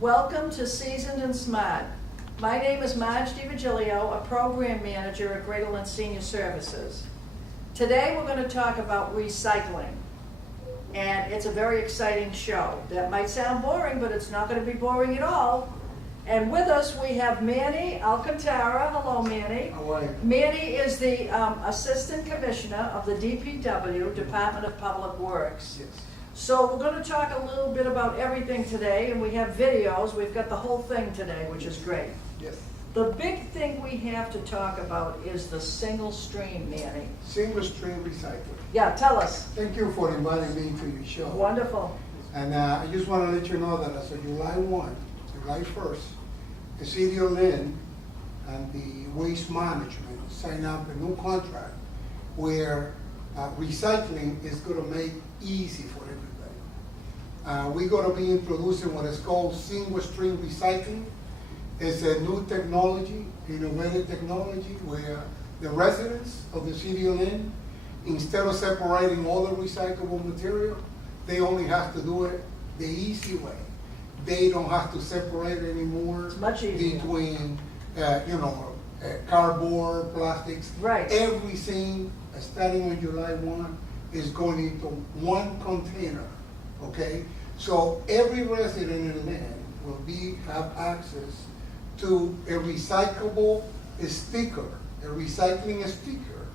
Welcome to Seasoned and Smart. My name is Marge DiVigilio, a program manager at Greater Lynn Senior Services. Today we're going to talk about recycling, and it's a very exciting show. That might sound boring, but it's not going to be boring at all. And with us we have Manny Alcantara. Hello, Manny. How are you? Manny is the Assistant Commissioner of the DPW, Department of Public Works. Yes. So we're going to talk a little bit about everything today, and we have videos. We've got the whole thing today, which is great. Yes. The big thing we have to talk about is the single stream, Manny. Single stream recycling. Yeah, tell us. Thank you for inviting me to your show. Wonderful. And I just want to let you know that as of July 1st, the City of Lynn and the Waste Management signed up a new contract where recycling is going to make easy for everybody. We're going to be introducing what is called single stream recycling. It's a new technology, innovative technology, where the residents of the City of Lynn, instead of separating all the recyclable material, they only have to do it the easy way. They don't have to separate anymore It's much easier. between, cardboard, plastics. Right. Everything, starting on July 1, is going into one container, okay? So every resident in Lynn will have access to a recyclable sticker, a recycling sticker,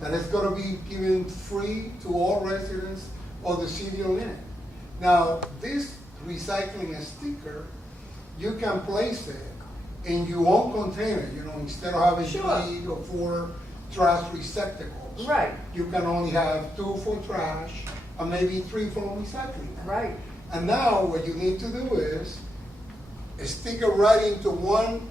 that is going to be given free to all residents of the City of Lynn. Now, this recycling sticker, you can place it in your own container, instead of having Sure. 3 or 4 trash receptacles. Right. You can only have 2 for trash and maybe 3 for recycling. Right. And now what you need to do is stick it right into one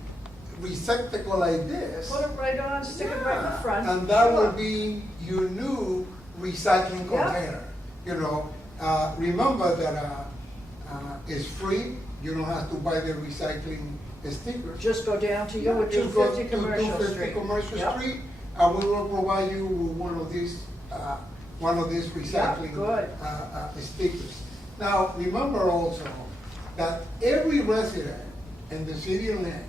receptacle like this. Put it right on, stick it right in the front. And that Sure. will be your new recycling Yeah. container. Remember that it's free. You don't have to buy the recycling sticker. Just go down to you with Just go 250 to Commercial 250 Street. Commercial Yep. Street, and we will provide you with one of these recycling good. stickers. Now, remember also that every resident in the City of Lynn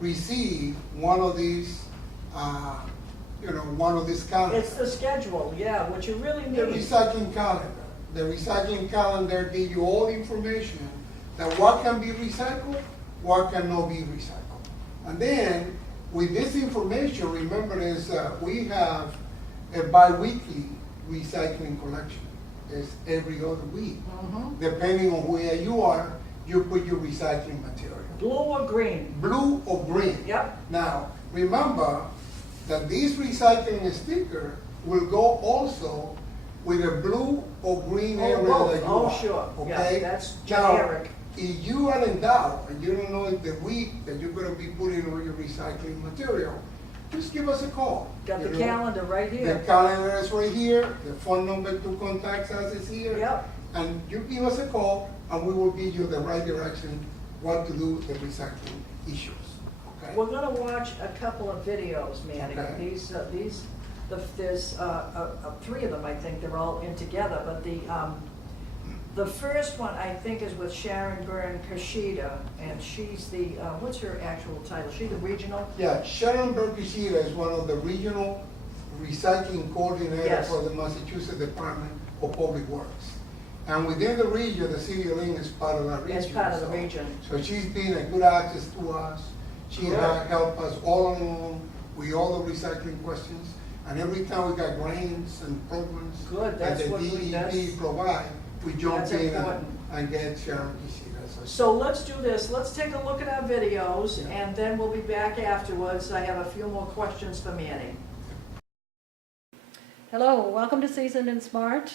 receive one of these, calendars. It's the schedule, yeah, what you really The need. recycling calendar. The recycling calendar gives you all the information that what can be recycled, what cannot be recycled. And then, with this information, remember we have a bi-weekly recycling collection. It's every other week. Mhm. Depending on where you are, you put your recycling material. Blue or green? Blue or green. Yep. Now, remember that this recycling sticker will go also with a blue or green Oh, area both. that you Oh, are. sure. Yeah, Okay? that's Now, generic. if you are in doubt and you don't know if the week that you're gonna be putting all your recycling material, just give us a call. Got the you know? calendar right The here. calendar is right here, the phone number to contact us is here. Yep. And you give us a call and we will give you the right direction, what to do with the recycling issues, okay? We're gonna watch a couple of videos, Manny. Okay. There's 3 of them, I think, they're all in together, but the first one, I think, is with Sharon Byrne Kashida, and she's the, what's her actual title? She the regional? Yeah, Sharon Berkishita is one of the regional recycling coordinators Yes. for the Massachusetts Department of Public Works. And within the region, the City of Lynn is part of that region. As part of the so- region. So she's been a good access to us. She Good. has helped us all along with all the recycling questions. And every time we got grants and programs Good, that that's the what we- DEP that's- provide, we jump that's in important. and get Sharon Kishida. So let's do this, let's take a look at our videos, Yeah. and then we'll be back afterwards. I have a few more questions for Manny. Hello, welcome to Seasoned and Smart.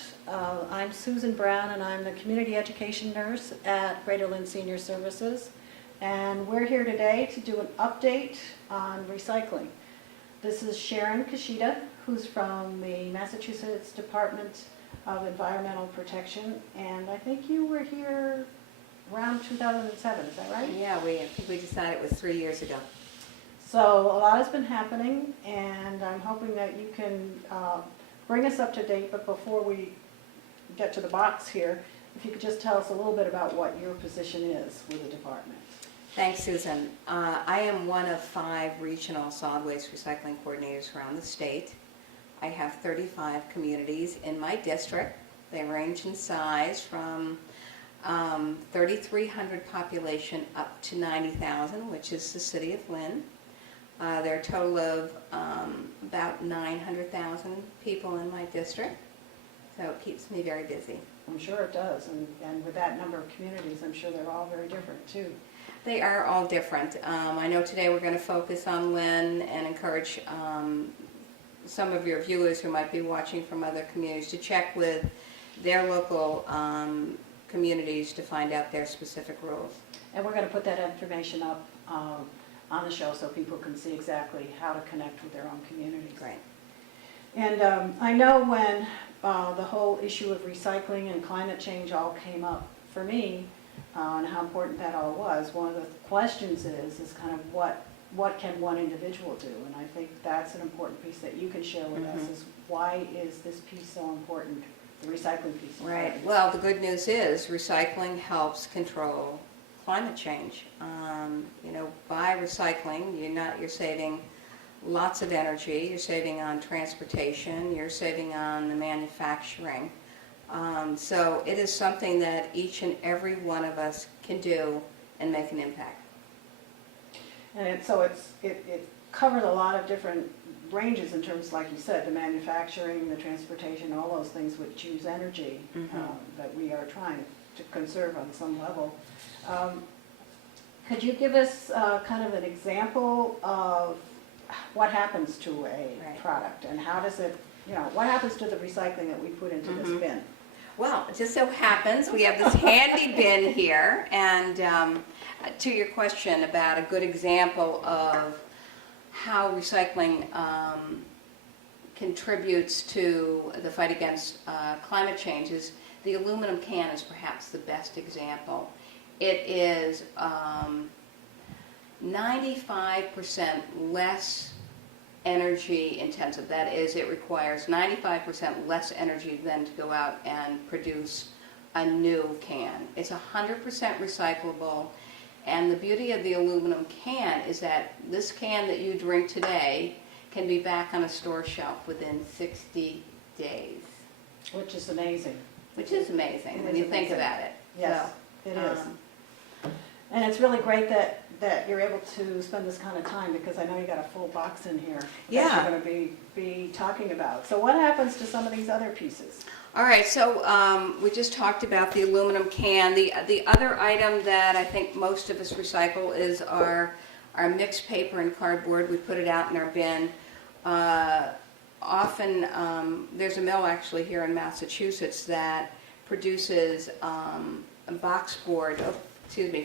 I'm Susan Brown and I'm the community education nurse at Greater Lynn Senior Services. And we're here today to do an update on recycling. This is Sharon Kashida, who's from the Massachusetts Department of Environmental Protection. And I think you were here around 2007, is that right? Yeah, I think we decided it was 3 years ago. So a lot has been happening, and I'm hoping that you can bring us up to date. But before we get to the box here, if you could just tell us a little bit about what your position is with the department. Thanks, Susan. I am one of 5 regional solid waste recycling coordinators around the state. I have 35 communities in my district. They range in size from 3,300 population up to 90,000, which is the city of Lynn. There are a total of about 900,000 people in my district, so it keeps me very busy. I'm sure it does, and with that number of communities, I'm sure they're all very different too. They are all different. I know today we're going to focus on Lynn and encourage some of your viewers who might be watching from other communities to check with their local communities to find out their specific rules. And we're going to put that information up on the show so people can see exactly how to connect with their own communities. Great. And I know when the whole issue of recycling and climate change all came up for me, and how important that all was, one of the questions is kind of what can one individual do? And I think that's an important piece that you can share with us, is why is this piece so important, the recycling piece? Right. Well, the good news is recycling helps control climate change. By recycling, you're saving lots of energy. You're saving on transportation. You're saving on the manufacturing. So it is something that each and every one of us can do and make an impact. And it covers a lot of different ranges in terms, like you said, the manufacturing, the transportation, all those things which use energy that we are trying to conserve on some level. Could you give us kind of an example of what happens to a product, and how does it, what happens to the recycling that we put into this bin? Well, it just so happens we have this handy bin here, and to your question about a good example of how recycling contributes to the fight against climate change is the aluminum can is perhaps the best example. It is 95% less energy intensive. That is, it requires 95% less energy than to go out and produce a new can. It's 100% recyclable, and the beauty of the aluminum can is that this can that you drink today can be back on a store shelf within 60 days. Which is amazing. Which is amazing when you think about it. Yes, it is. And it's really great that you're able to spend this kind of time, because I know you got a full box in here that you're going to be talking about. So what happens to some of these other pieces? All right, so we just talked about the aluminum can. The other item that I think most of us recycle is our mixed paper and cardboard. We put it out in our bin. Often there's a mill actually here in Massachusetts that produces a box board,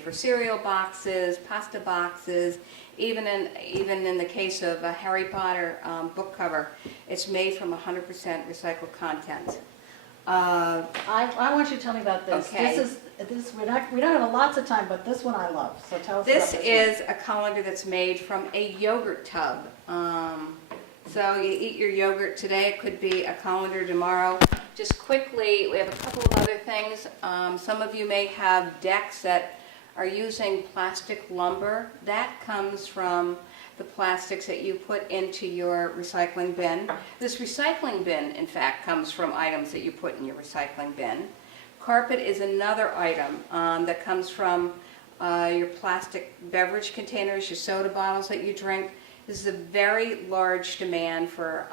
for cereal boxes, pasta boxes, even in the case of a Harry Potter book cover, it's made from 100% recycled content. I want you to tell me about this. Okay. We don't have lots of time, but this one I love. So tell us This about is a colander that's made from a yogurt tub. So you eat your yogurt today, it could be a colander tomorrow. Just quickly, we have a couple of other things. Some of you may have decks that are using plastic lumber. That comes from the plastics that you put into your recycling bin. This recycling bin, in fact, comes from items that you put in your recycling bin. Carpet is another item that comes from your plastic beverage containers, your soda bottles that you drink. This is a very large demand for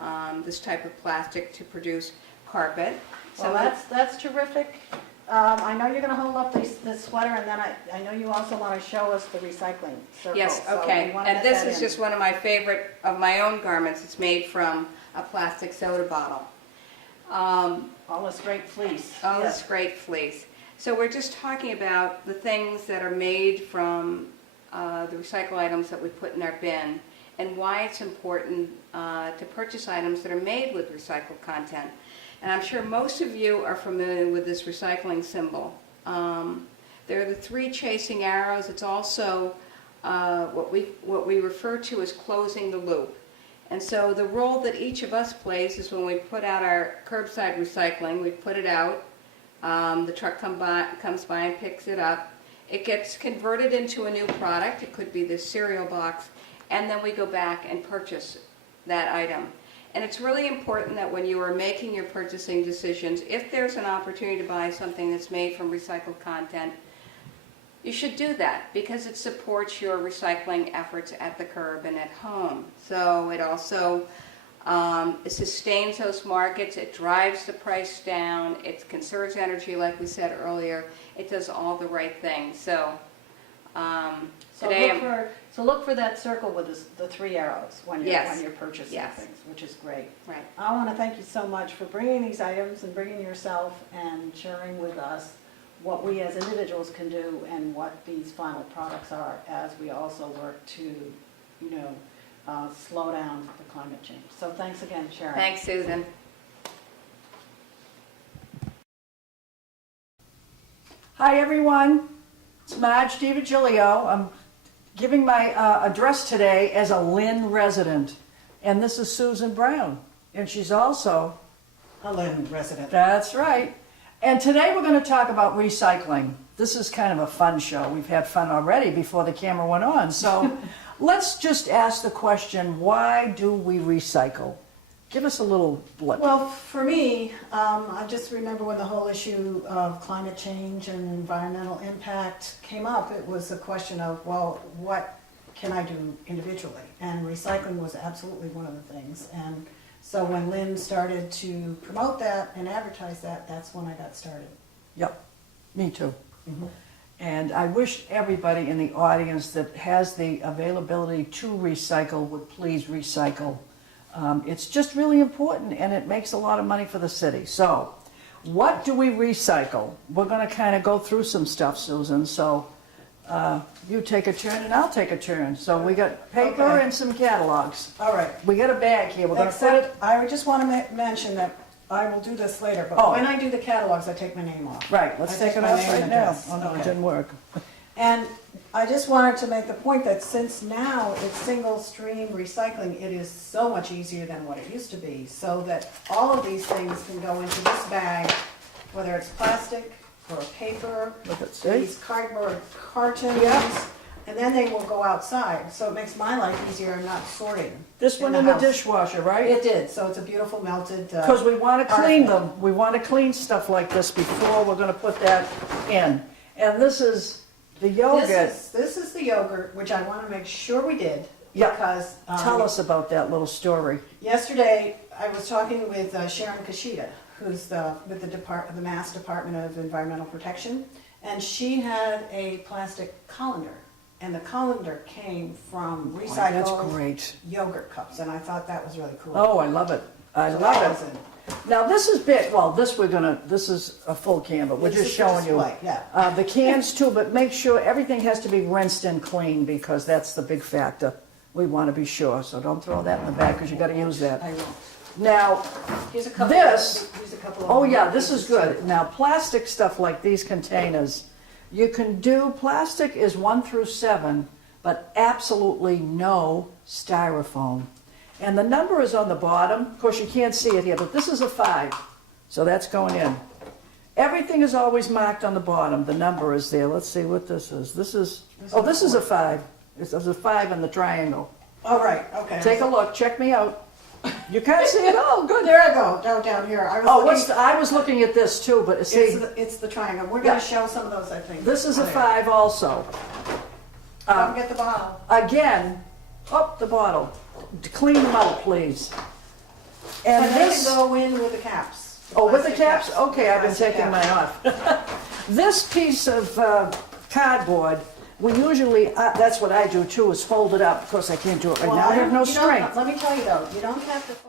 this type of plastic to produce carpet. Well, that's terrific. I know you're going to hold up this sweater, and then I know you also want to show us the recycling circle. Yes, so okay. we want to And get this that is in. just one of my favorite of my own garments. It's made from a plastic soda bottle. All this great fleece. Oh, Yes. this great fleece. So we're just talking about the things that are made from the recycle items that we put in our bin, and why it's important to purchase items that are made with recycled content. And I'm sure most of you are familiar with this recycling symbol. There are the 3 chasing arrows. It's also what we refer to as closing the loop. And so the role that each of us plays is when we put out our curbside recycling, we put it out, The truck comes by and picks it up. It gets converted into a new product. It could be this cereal box, and then we go back and purchase that item. And it's really important that when you are making your purchasing decisions, if there's an opportunity to buy something that's made from recycled content, you should do that because it supports your recycling efforts at the curb and at home. So it also it sustains those markets, it drives the price down, it conserves energy like we said earlier, it does all the right things. So today Look for that circle with the 3 arrows when you're, Yes. when you're purchasing Yes. things, which is great. right. I want to thank you so much for bringing these items and bringing yourself and sharing with us what we as individuals can do and what these final products are as we also work to, you know, slow down the climate change. So thanks again, Sharon. Thanks, Susan. Hi, everyone. It's Marge DiVigilio. I'm giving my address today as a Lynn resident. And this is Susan Brown. And she's also, A Lynn resident. that's right. And today we're going to talk about recycling. This is kind of a fun show. We've had fun already before the camera went on. So let's just ask the question, why do we recycle? Give us a little blip. Well, for me, I just remember when the whole issue of climate change and environmental impact came up, it was a question of, well, what can I do individually? And recycling was absolutely one of the things. And so when Lynn started to promote that and advertise that, that's when I got started. Yep, me too. Mhm. And I wish everybody in the audience that has the availability to recycle would please recycle. It's just really important and it makes a lot of money for the city. So, what do we recycle? We're going to kind of go through some stuff, Susan. So, you take a turn and I'll take a turn. So, we got paper Okay. and some catalogs. All right. We got a bag here. We're going to put it. Except, I just want to mention that I will do this later, but Oh. when I do the catalogs, I take my name off. Right, let's I take it my off name right and now. address. Oh, no, it Okay. didn't work. And I just wanted to make the point that since now it's single stream recycling, it is so much easier than what it used to be. So that all of these things can go into this bag, whether it's plastic or paper, Look at see. these cardboard cartons, Yeah. and then they will go outside. So it makes my life easier. I'm not sorting. This one in in the the house. dishwasher, right? It did, so it's a beautiful melted. Because we want to clean article. them. We want to clean stuff like this before we're going to put that in. And this is the yogurt. This is the yogurt, which I want to make sure we did. Yeah. Because Tell us about that little story. yesterday, I was talking with Sharon Kashida, who's with the Mass Department of Environmental Protection, and she had a plastic colander, and the colander came from Boy, recycled that's great. yogurt cups, and I thought that was really cool. Oh, I love it. I So love that it. was in. Now this is big. Well, this is a full can, but we're It's just just a showing you display, yeah. the cans too. But make sure everything has to be rinsed and clean because that's the big factor. We want to be sure. So don't throw that in the bag because you got to use that. I will. Now, Here's a couple. This- Here's a couple. oh of yeah, this is pieces, too. good. Now plastic stuff like these containers, you can do, plastic is 1 through 7, but absolutely no styrofoam. And the number is on the bottom. Of course, you can't see it here, but this is a 5. So that's going in. Everything is always marked on the bottom. The number is there. Let's see what this is. This is a 5. It's a 5 in the triangle. Oh, right, okay. Take a look. Check me out. You can't see it all. Good. There I go, down here. I was Oh, looking- I was looking at this too, but see, It's the triangle. We're Yeah. gonna show some of those, I think. this is a There. 5 also. Don't get the bottle. Again, up the bottle. Clean them out, please. And And they this, can go in with the caps. oh, with the plastic caps? Okay, I've been Plastic taking mine caps. off. This piece of cardboard, we usually, that's what I do too, is fold it up. Of course, I can't do it right Well, now. I have no you don't- strength. Let me tell you though, you don't have to fold